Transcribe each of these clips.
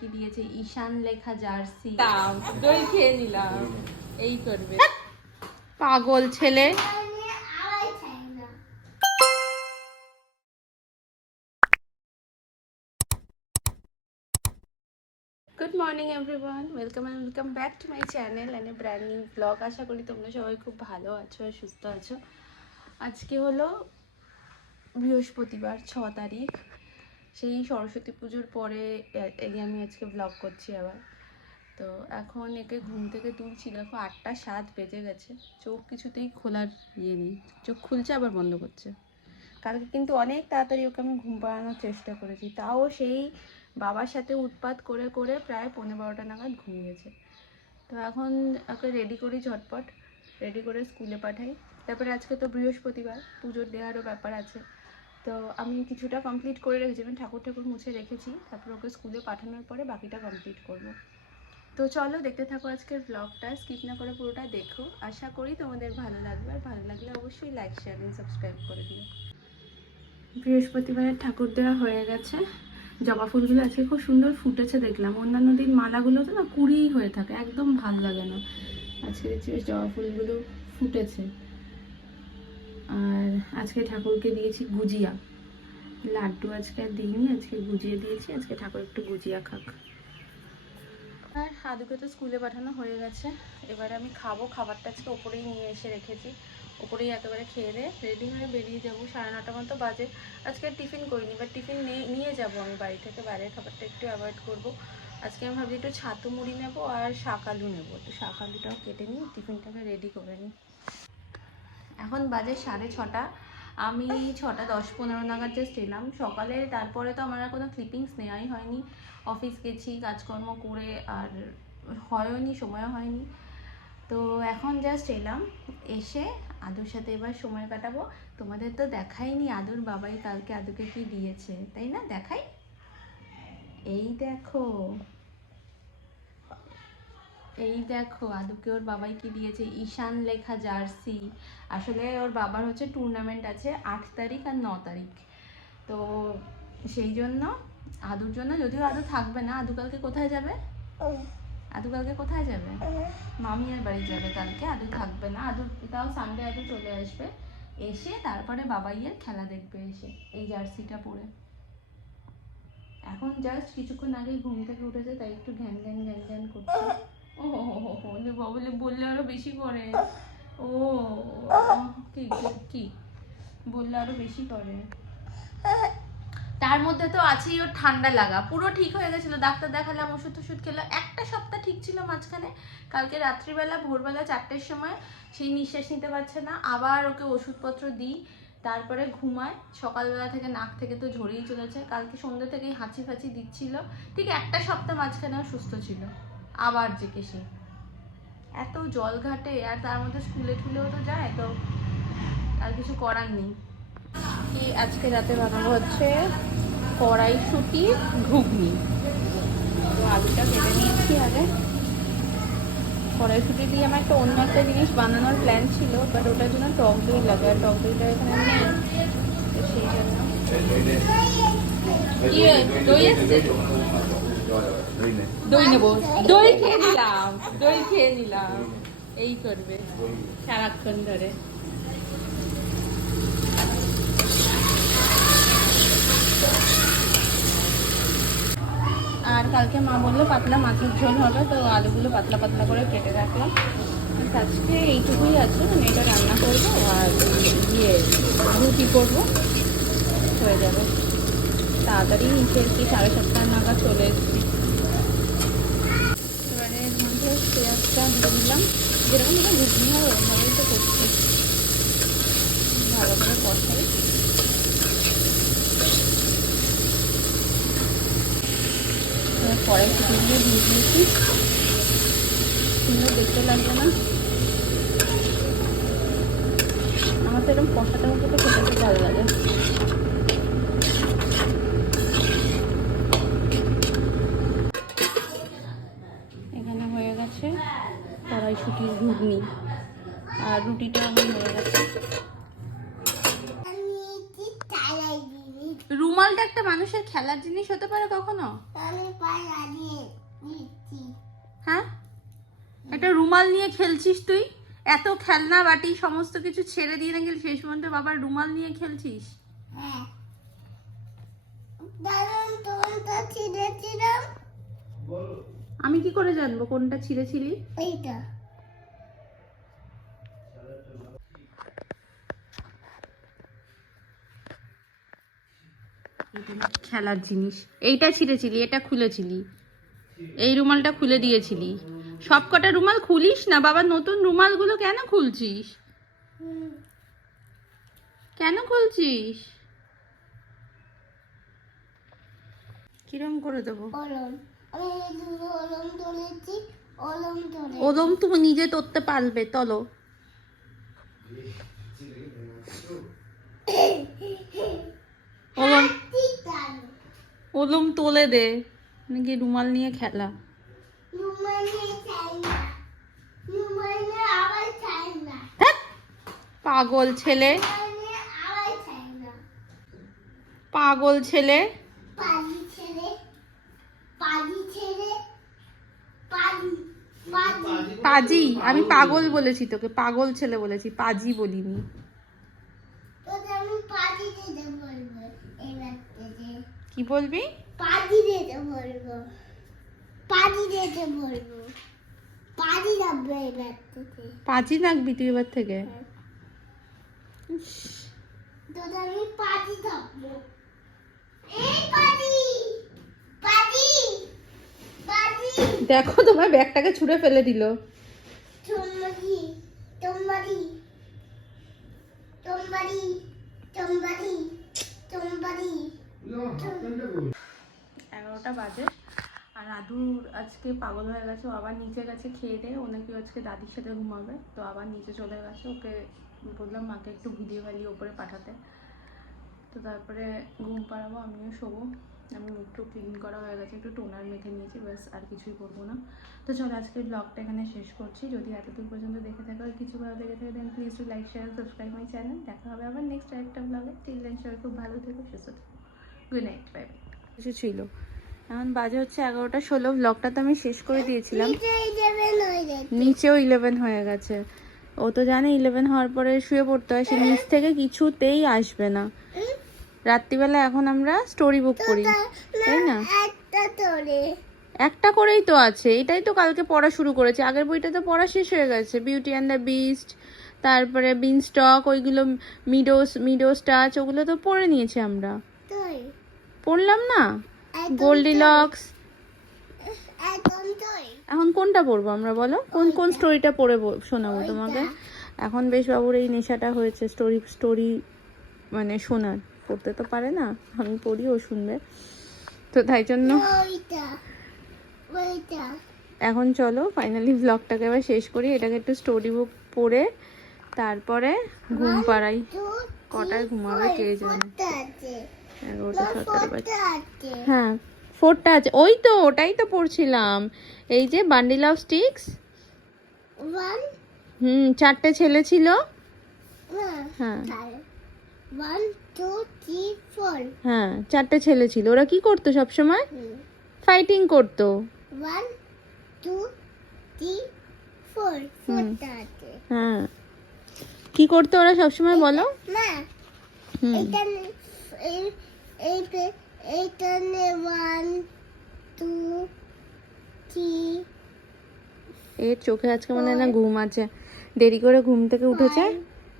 কি দিয়েছে? ঈশান লেখা জার্সি। দাম দই খেয়ে নিলাম। এই করবে। পাগল ছেলে। Good morning everyone welcome and welcome back to my channel and a brand new blog আশা করি তোমরা সবাই খুব ভালো আছো আর সুস্থ আছো। আজকে হলো বৃহস্পতিবার ছ তারিখ। সেই সরস্বতী পুজোর পরে এই আমি আজকে ব্লগ করছি আবার। তো এখন একে ঘুম থেকে তুলছি। দেখো আটটা সাত বেজে গেছে। চোখ কিছুতেই খোলার ইয়ে নেই। চোখ খুলছে, আবার বন্ধ করছে। কালকে কিন্তু অনেক তাড়াতাড়ি ওকে আমি ঘুম পাড়ানোর চেষ্টা করেছি। তাও সেই বাবার সাথে উৎপাত করে করে প্রায় পনেরো বারোটা নাগাদ ঘুমিয়েছে তো এখন ওকে রেডি করি ঝটপট। রেডি করে স্কুলে পাঠাই। তারপরে আজকে তো বৃহস্পতিবার। পুজোর দেওয়ারও ব্যাপার আছে। তো আমি কিছুটা কমপ্লিট করে রেখেছি, আমি ঠাকুর ঠাকুর মুছে রেখেছি, তারপর ওকে স্কুলে পাঠানোর পরে বাকিটা কমপ্লিট করব। তো চলো দেখতে থাকো আজকের ব্লগটা স্কিপ না করে পুরোটা দেখো। আশা করি তোমাদের ভালো লাগবে, আর ভালো লাগলে অবশ্যই লাইক শেয়ার এন্ড সাবস্ক্রাইব করে দিও। বৃহস্পতিবারের ঠাকুর দেওয়া হয়ে গেছে। জবা ফুলগুলো আজকে খুব সুন্দর ফুটেছে দেখলাম। অন্যান্য দিন মালাগুলো তো না কুড়িই হয়ে থাকে, একদম ভালো লাগে না। আজকে দেখছি জবা ফুলগুলো ফুটেছে। আর আজকে ঠাকুরকে দিয়েছি গুজিয়া। লাড্ডু আজকে আর দিইনি, আজকে গুজিয়ে দিয়েছি, আজকে ঠাকুর একটু গুজিয়া খাক। আর হাদুকে তো স্কুলে পাঠানো হয়ে গেছে। এবারে আমি খাব, খাবারটা আজকে ওপরেই নিয়ে এসে রেখেছি। ওপরেই একেবারে খেয়ে রে রেডি হয়ে বেরিয়ে যাব, সাড়ে নটা মতো বাজে। আজকে টিফিন করিনি বাট টিফিন নিয়ে যাব আমি বাড়ি থেকে, বাইরের খাবারটা একটু অ্যাভয়েড করব। আজকে আমি ভাবছি একটু ছাতু মুড়ি নেব আর শাকালু নেব। একটু শাক আলুটাও কেটে নিই, টিফিনটাকে রেডি করে নিই। এখন বাজে সাড়ে ছটা। আমি ছটা দশ পনেরো নাগাদ জাস্ট এলাম। সকালে তারপরে তো আমার আর কোনো ক্লিপিংস নেওয়াই হয়নি। অফিস গেছি, কাজকর্ম করে আর হয়নি সময়ও হয়নি। তো এখন জাস্ট এলাম। এসে আদুর সাথে এবার সময় কাটাবো। তোমাদের তো দেখাইনি আদুর বাবাই কালকে আদুকে কি দিয়েছে, তাই না? দেখাই। এই দেখো। এই দেখো, আদুকে ওর বাবাই কি দিয়েছে? ঈশান লেখা জার্সি। আসলে ওর বাবার হচ্ছে টুর্নামেন্ট আছে আট তারিখ আর ন তারিখ। তো সেই জন্য, আদুর জন্য যদিও আদু থাকবে না, আদু কালকে কোথায় যাবে? আদু কালকে কোথায় যাবে? মামিয়ার বাড়ি যাবে কালকে, আদু থাকবে না। আদু তাও সানডে আদু চলে আসবে। এসে তারপরে বাবাইয়ের খেলা দেখবে এসে, এই জার্সিটা পরে। এখন জাস্ট কিছুক্ষণ আগে ঘুম থেকে উঠেছে, তাই একটু ঘ্যান ঘ্যান ঘ্যান ঘ্যান করছে। ও বাবলে বললে আরও বেশি করে। ও, কি, কি- বললে আরও বেশি করে। তার মধ্যে তো আছেই ওর ঠান্ডা লাগা। পুরো ঠিক হয়ে গেছিল, ডাক্তার দেখালাম, ওষুধ ওষুধ খেলো। একটা সপ্তাহ ঠিক ছিল মাঝখানে। কালকে রাত্রিবেলা, ভোরবেলা চারটের সময় সেই নিঃশ্বাস নিতে পারছে না। আবার ওকে ওষুধপত্র দিই, তারপরে ঘুমায়। সকালবেলা থেকে নাক থেকে তো ঝরেই চলেছে। কালকে সন্ধ্যে থেকেই হাঁচি ফাঁচি দিচ্ছিল। ঠিক একটা সপ্তাহ মাঝখানে ও সুস্থ ছিল। আবার জেকে সে এত জল ঘাটে আর তার মধ্যে স্কুলে টুলেও তো যায় তো আর কিছু করার নেই। কি আজকে রাতে বানানো হচ্ছে কড়াইশুটি ঘুগনি। তো আলুটা কেটে নিয়েছি আগে। কড়াইশুটি দিয়ে আমার একটা অন্য একটা জিনিস বানানোর প্ল্যান ছিল বাট ওটার জন্য টক দই লাগে আর টক দইটা এখানে নেই তো সেই জন্য। দই এসছে দই খেয়ে নিলাম, দই খেয়ে নিলাম। এই করবে সারাক্ষণ ধরে। আর কালকে মা বলল পাতলা মাছের ঝোল হবে, তো আলুগুলো পাতলা পাতলা করে কেটে রাখলাম। আজকে এইটুকুই আছে আমি এটা রান্না করব আর ইয়ে রুটি করব। হয়ে যাবে। তাড়াতাড়ি নিচে এসেছি সাড়ে সাতটার নাগাদ চলে এসেছি এবারে এর মধ্যে দিলাম যেরকম এটা ঘুগনি হয় ওরকমভাবেই তো করছি। ভালো করে কষাই কড়াই ফুটে দিয়ে দিয়ে দিয়েছি। সুন্দর দেখতে লাগবে না? আমার তো এরকম কষাতে মতো তো খেতে ভালো লাগে এখানে হয়ে গেছে কড়াইশুটির ঘুগনি আর রুটিটাও আমার হয়ে গেছে রুমাল রুমালটা মানুষের খেলার জিনিস হতে পারে কখনো? আমি হ্যাঁ? একটা রুমাল নিয়ে খেলছিস তুই? এত খেলনা বাটি সমস্ত কিছু ছেড়ে দিয়ে না গেলে শেষ পর্যন্ত বাবার রুমাল নিয়ে খেলছিস? হ্যাঁ। আমি কি করে জানব কোনটা ছিঁড়েছিলি? এইটা। খেলার জিনিস। এইটা ছিঁড়েছিলি এটা খুলেছিলি। এই রুমালটা খুলে দিয়েছিলি। সব কটা রুমাল খুলিস না বাবা নতুন রুমালগুলো কেন খুলছিস? কেন খুলছিস? কিরম করে দেবো? ওদম তুমি নিজে ধরতে পারবে তলো। ওলম ওলম তোলে দে। নাকি রুমাল নিয়ে খেলা। রুমালে চাই না রুমালে আবার চাই না ধ্যাৎ, পাগল ছেলে। পাগল ছেলে। পাজি। আমি পাগল বলেছি তোকে। পাগল ছেলে বলেছি। পাজি বলিনি তোকে আমি পাজি দিতে বলব এবার থেকে কি বলবি? পাজি দিতে বলব। পাজি দিতে বলব। পাজি যাবে এবার থেকে পাজি থাকবি তুই এবার থেকে? তোকে আমি পাজি পাজি দেখো তোমার ব্যাগটাকে ছুঁড়ে ফেলে দিল। তোমারি তোমারি তোমারি তোমারি এগারোটা বাজে। আর আদুর আজকে পাগল হয়ে গেছে, ও আবার নিচে গেছে খেয়ে দিয়ে। ও নাকি আজকে দাদির সাথে ঘুমাবে, তো আবার নিচে চলে গেছে। ওকে বললাম, মাকে একটু ভিডিও ভ্যালি ওপরে পাঠাতে। তো তারপরে ঘুম পাড়াবো, আমিও শোবো। আমি একটু ক্লিন করা হয়ে গেছে, একটু টোনার মেখে নিয়েছি, ব্যাস, আর কিছুই করব না। তো চলো আজকের ব্লগটা এখানে শেষ করছি। যদি এতদূর পর্যন্ত দেখে থাকো, আর কিছু ভালো দেখে থাকে দেন please to like share subscribe my channel দেখা হবে আবার নেক্সট একটা ব্লগে টিল দেন সবাই খুব ভালো থেকো, সুস্থ থেকো। গুড নাইট বাই বাই কিছু ছিল। এখন বাজে হচ্ছে এগারোটা ষোলো। ব্লগটা তো আমি শেষ করে দিয়েছিলাম। নিচেও ইলেভেন হয়ে গেছে। ও তো জানে ইলেভেন হওয়ার পরে শুয়ে পড়তে হয়। সে নিচ থেকে কিছুতেই আসবে না। রাত্রিবেলা এখন আমরা স্টোরি বুক করি। তাই না? একটা করেই তো আছে। এটাই তো কালকে পড়া শুরু করেছে। আগের বইটা তো পড়া শেষ হয়ে গেছে। বিউটি অ্যান্ড দ্য বিস্ট তারপরে বিন স্টক ওইগুলো মিডোস মিডোস টাচ ওগুলো তো পড়ে নিয়েছি আমরা। পড়লাম না? একদম গোল্ডি লক্স এখন কোনটা পড়ব আমরা বলো? কোন কোন স্টোরিটা পড়ে শোনাবো তোমাকে? এখন বেশ বাবুর এই নেশাটা হয়েছে স্টোরি স্টোরি মানে শোনার। পড়তে তো পারে না আমি পড়ি ও শুনবে। তো তাই জন্য এখন চলো ফাইনালি ব্লগটাকে এবার শেষ করি। এটাকে একটু স্টোরি বুক পড়ে তারপরে ঘুম পাড়াই কটায় ঘুমাবে কে জানে। এগারোটা সতেরো বাজে হ্যাঁ ফোরটা আছে ওই তো ওটাই তো পড়ছিলাম। এই যে bundle of sticks one hmm চারটে ছেলে ছিল। হ্যাঁ হ্যাঁ। হ্যাঁ চারটে ছেলে ছিল। ওরা কি করতো সব সময় ফাইটিং করতো। হ্যাঁ। কি করতো ওরা সব সময় বলো? হুম। এই এইটা এইখানে ওয়ান টু থ্রি এর চোখে আজকে মনে হয় না ঘুম আছে। দেরি করে ঘুম থেকে উঠেছে?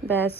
ব্যাস।